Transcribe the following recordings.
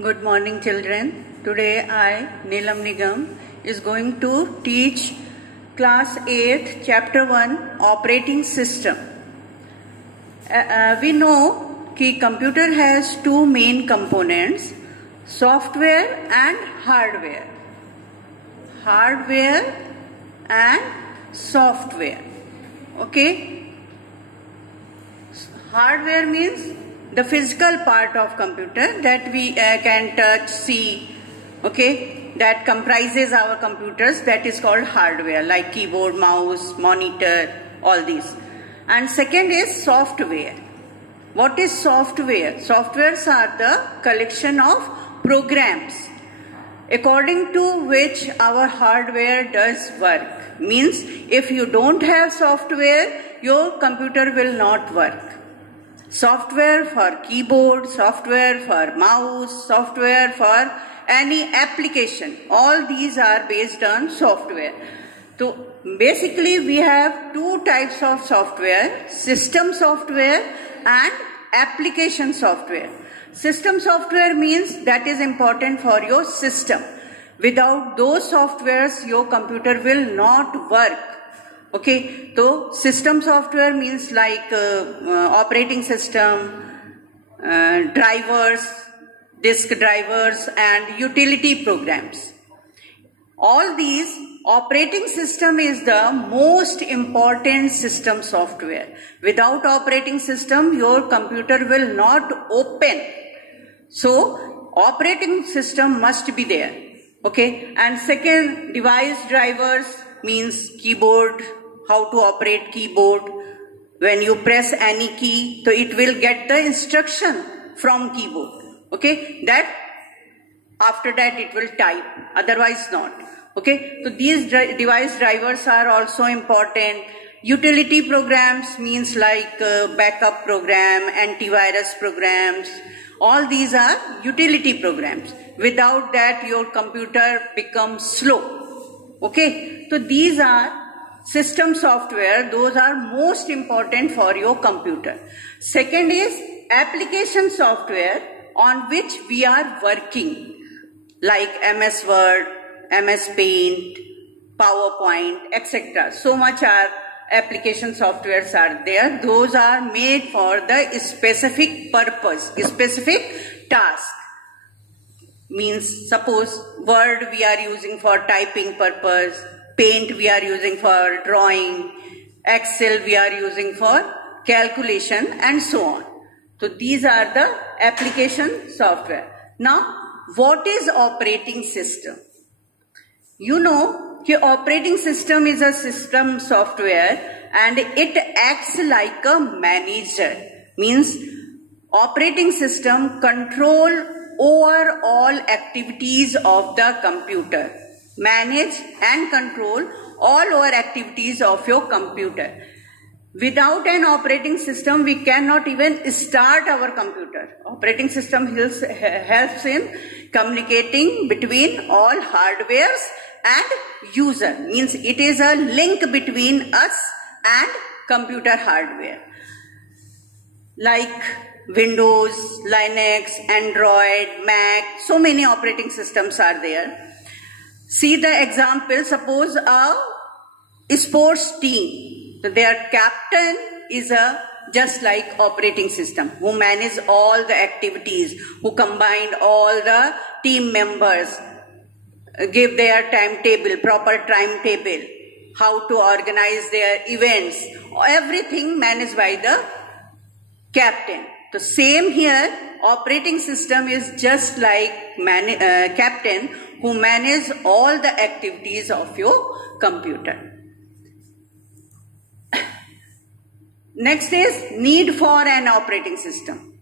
Good morning, children. Today I, Neelam Nigam, is going to teach class 8, chapter 1, operating system. We know that computer has two main components, software and hardware. Hardware and software. Okay? Hardware means the physical part of computer that we can touch, see, okay, that comprises our computers, that is called hardware, like keyboard, mouse, monitor, all these. And second is software. What is software? Softwares are the collection of programs according to which our hardware does work. Means if you don't have software, your computer will not work. Software for keyboard, software for mouse, software for any application. All these are based on software. So basically we have two types of software, system software and application software. System software means that is important for your system. Without those softwares, your computer will not work. Okay, so system software means like operating system, drivers, disk drivers and utility programs. All these, operating system is the most important system software. Without operating system, your computer will not open. So, operating system must be there. Okay, and second, device drivers means keyboard, how to operate keyboard. When you press any key, so it will get the instruction from keyboard. Okay, that after that it will type, otherwise not. Okay, so these device drivers are also important. Utility programs means like backup program, antivirus programs. All these are utility programs. Without that, your computer becomes slow. Okay, so these are system software. Those are most important for your computer. Second is application software on which we are working, like MS Word, MS Paint, PowerPoint, etc. So much are application softwares are there. Those are made for the specific purpose, specific task. Means suppose Word we are using for typing purpose, Paint we are using for drawing, Excel we are using for calculation and so on. So these are the application software. Now what is operating system? You know that operating system is a system software and it acts like a manager. Means operating system control over all activities of the computer. Manage and control all our activities of your computer. Without an operating system, we cannot even start our computer. Operating system helps in communicating between all hardwares and user. Means it is a link between us and computer hardware. Like Windows, Linux, Android, Mac, so many operating systems are there. See the example, suppose a sports team. So their captain is just like operating system who manage all the activities, who combine all the team members, give their timetable, proper timetable, how to organize their events, everything managed by the captain. So same here, operating system is just like captain who manages all the activities of your computer. Next is need for an operating system.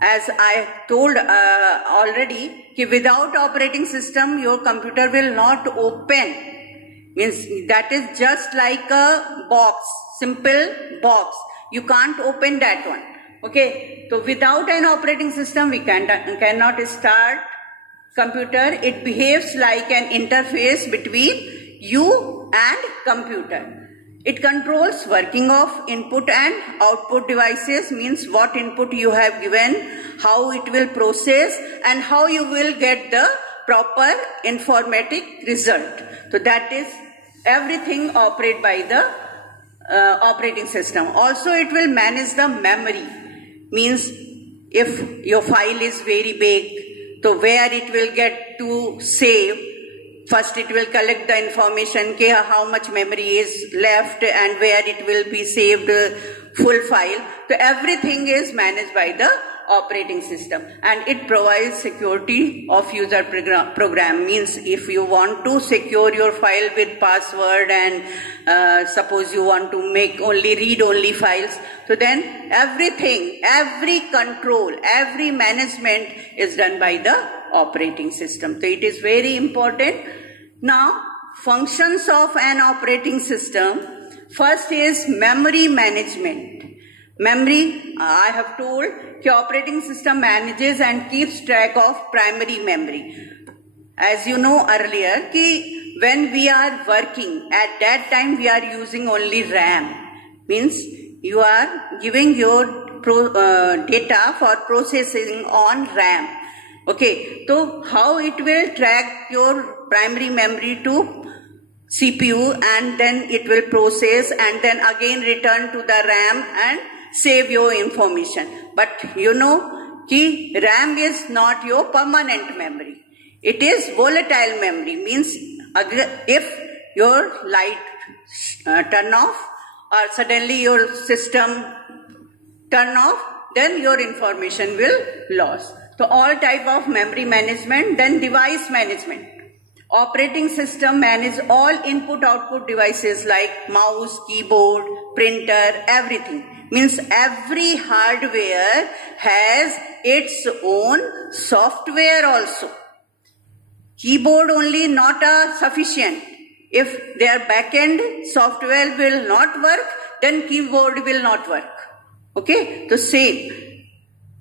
As I told already, without operating system, your computer will not open. Means that is just like a box, simple box. You can't open that one. Okay, so without an operating system, we cannot start computer. It behaves like an interface between you and computer. It controls working of input and output devices, means what input you have given, how it will process, and how you will get the proper informatic result. So that is everything operated by the operating system. Also it will manage the memory, means if your file is very big, so where it will get to save. First it will collect the information, how much memory is left and where it will be saved full file. So everything is managed by the operating system, and it provides security of user program. Means if you want to secure your file with password and suppose you want to make only read-only files, so then everything, every control, every management is done by the operating system. So it is very important. Now, functions of an operating system. First is memory management. Memory, I have told, the operating system manages and keeps track of primary memory. As you know earlier, when we are working, at that time we are using only RAM. Means you are giving your data for processing on RAM. Okay, so how it will track your primary memory to CPU, and then it will process and then again return to the RAM and save your information. But you know, RAM is not your permanent memory. It is volatile memory. Means if your light turn off or suddenly your system turn off, then your information will lose. So all type of memory management. Then device management. Operating system manage all input-output devices like mouse, keyboard, printer, everything. Means every hardware has its own software also. Keyboard only not sufficient. If their backend software will not work, then keyboard will not work. Okay, so same.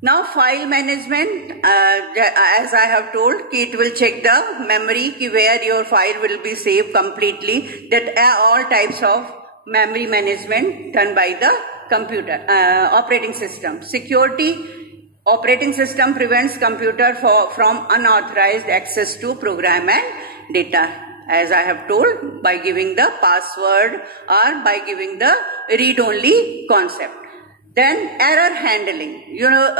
Now file management, as I have told, it will check the memory where your file will be saved completely. That all types of memory management done by the computer, operating system. Security, operating system prevents computer from unauthorized access to program and data. As I have told, by giving the password or by giving the read-only concept. Then error handling. You know,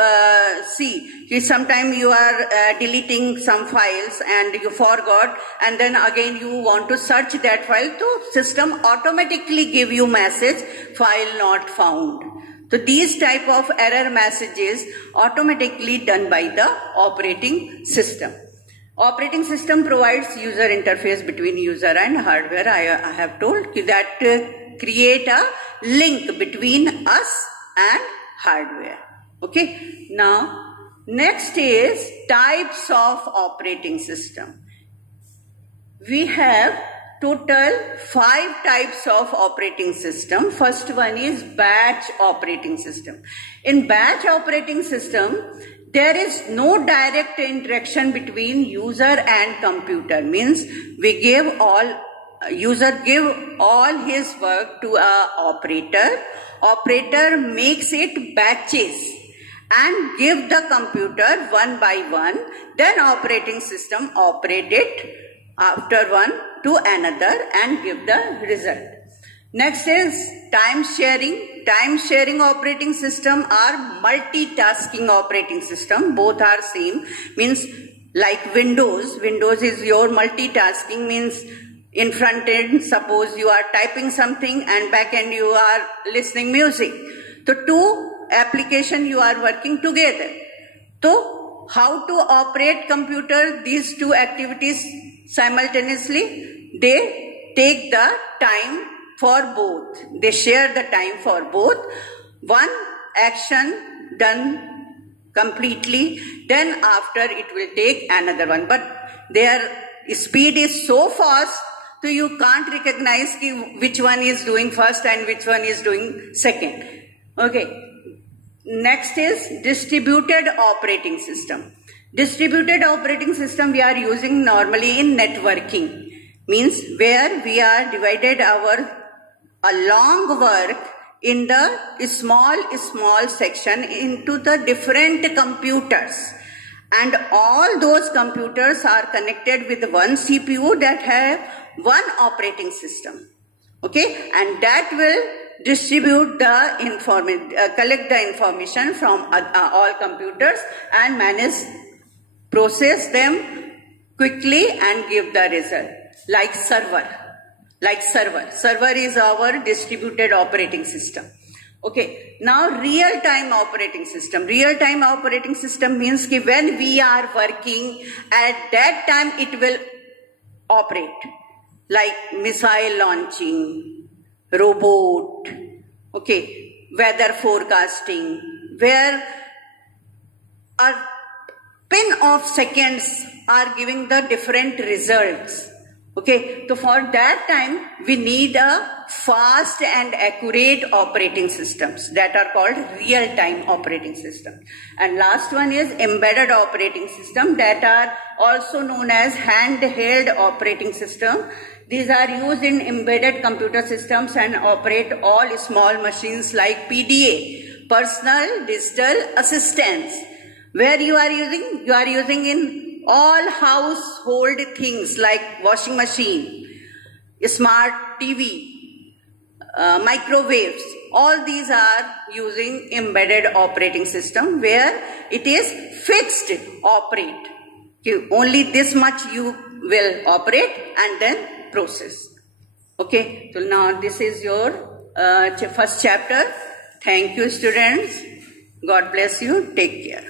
sometimes you are deleting some files and you forgot, and then again you want to search that file, so system automatically give you message, file not found. So these type of error messages automatically done by the operating system. Operating system provides user interface between user and hardware. I have told that create a link between us and hardware. Okay. Now, next is types of operating system. We have total 5 types of operating system. First one is batch operating system. In batch operating system, there is no direct interaction between user and computer. Means we give user give all his work to a operator. Operator makes it batches and give the computer one by one. Then operating system operate it after one to another and give the result. Next is time sharing. Time sharing operating system are multitasking operating system. Both are same. Means like Windows. Windows is your multitasking. Means in front end, suppose you are typing something and back end you are listening music. So two application you are working together. So how to operate computer, these two activities simultaneously? They take the time for both. They share the time for both. One action done completely, then after it will take another one. But their speed is so fast, so you can't recognize which one is doing first and which one is doing second. Okay. Next is distributed operating system. Distributed operating system we are using normally in networking. Means where we are divided our a long work in the small section into the different computers, and all those computers are connected with one CPU that have one operating system. Okay, and that will distribute the collect the information from all computers and manage, process them quickly and give the result. Like server. Server is our distributed operating system. Okay, now real-time operating system. Real-time operating system means that when we are working, at that time it will operate. Like missile launching, robot, okay, weather forecasting, where a pin of seconds are giving the different results. Okay, so for that time we need a fast and accurate operating systems that are called real-time operating systems. And last one is embedded operating system, that are also known as handheld operating system. These are used in embedded computer systems and operate all small machines like PDA, personal digital assistants, where you are using in all household things like washing machine, smart TV, microwaves. All these are using embedded operating system, where it is fixed operate. Only this much you will operate and then process. Okay, so now this is your first chapter. Thank you, students. God bless you. Take care.